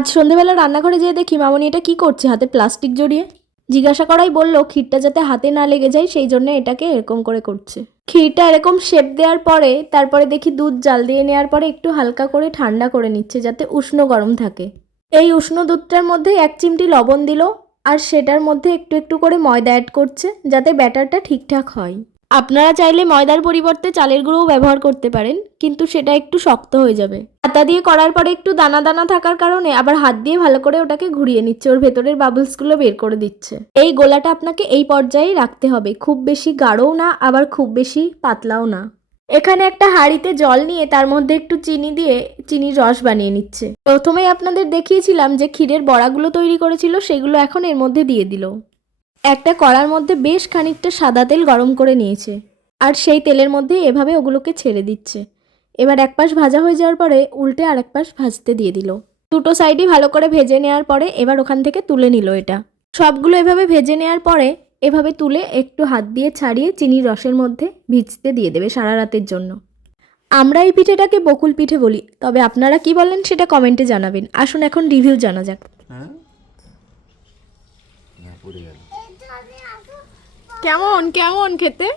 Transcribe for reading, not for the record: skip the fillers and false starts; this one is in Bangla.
আজ সন্ধেবেলা রান্নাঘরে যেয়ে দেখি মামনি এটা কি করছে হাতে প্লাস্টিক জড়িয়ে। জিজ্ঞাসা করাই বলল ক্ষীরটা যাতে হাতে না লেগে যায় সেই জন্য এটাকে এরকম করে করছে। ক্ষীরটা এরকম শেপ দেওয়ার পরে তারপরে দেখি দুধ জাল দিয়ে নেওয়ার পরে একটু হালকা করে ঠান্ডা করে নিচ্ছে যাতে উষ্ণ গরম থাকে। এই উষ্ণ দুধটার মধ্যে 1 চিমটি লবণ দিল আর সেটার মধ্যে একটু একটু করে ময়দা অ্যাড করছে যাতে ব্যাটারটা ঠিকঠাক হয়। আপনারা চাইলে ময়দার পরিবর্তে চালের গুঁড়োও ব্যবহার করতে পারেন, কিন্তু সেটা একটু শক্ত হয়ে যাবে। হাতা দিয়ে করার পরে একটু দানা দানা থাকার কারণে আবার হাত দিয়ে ভালো করে ওটাকে ঘুরিয়ে নিচ্ছে, ওর ভেতরের বাবলসগুলো বের করে দিচ্ছে। এই গোলাটা আপনাকে এই পর্যায়ে রাখতে হবে, খুব বেশি গাঢ়ও না আবার খুব বেশি পাতলাও না। এখানে একটা হাঁড়িতে জল নিয়ে তার মধ্যে একটু চিনি দিয়ে চিনির রস বানিয়ে নিচ্ছে। প্রথমেই আপনাদের দেখিয়েছিলাম যে ক্ষীরের বড়াগুলো তৈরি করেছিল, সেগুলো এখন এর মধ্যে দিয়ে দিল। একটা কড়ার মধ্যে বেশ খানিকটা সাদা তেল গরম করে নিয়েছে আর সেই তেলের মধ্যে এভাবে ওগুলোকে ছেড়ে দিচ্ছে। এবার এক পাশ ভাজা হয়ে যাওয়ার পরে উল্টে আরেক পাশ ভাজতে দিয়ে দিল। দুটো সাইডই ভালো করে ভেজে নেওয়ার পরে এবার ওখান থেকে তুলে নিল। এটা সবগুলো এভাবে ভেজে নেওয়ার পরে এভাবে তুলে একটু হাত দিয়ে ছাড়িয়ে চিনির রসের মধ্যে ভিজতে দিয়ে দেবে সারা রাতের জন্য। আমরা এই পিঠেটাকে বকুল পিঠে বলি, তবে আপনারা কি বলেন সেটা কমেন্টে জানাবেন। আসুন এখন রিভিউ জানা যাক। কেমন কেমন খেতে?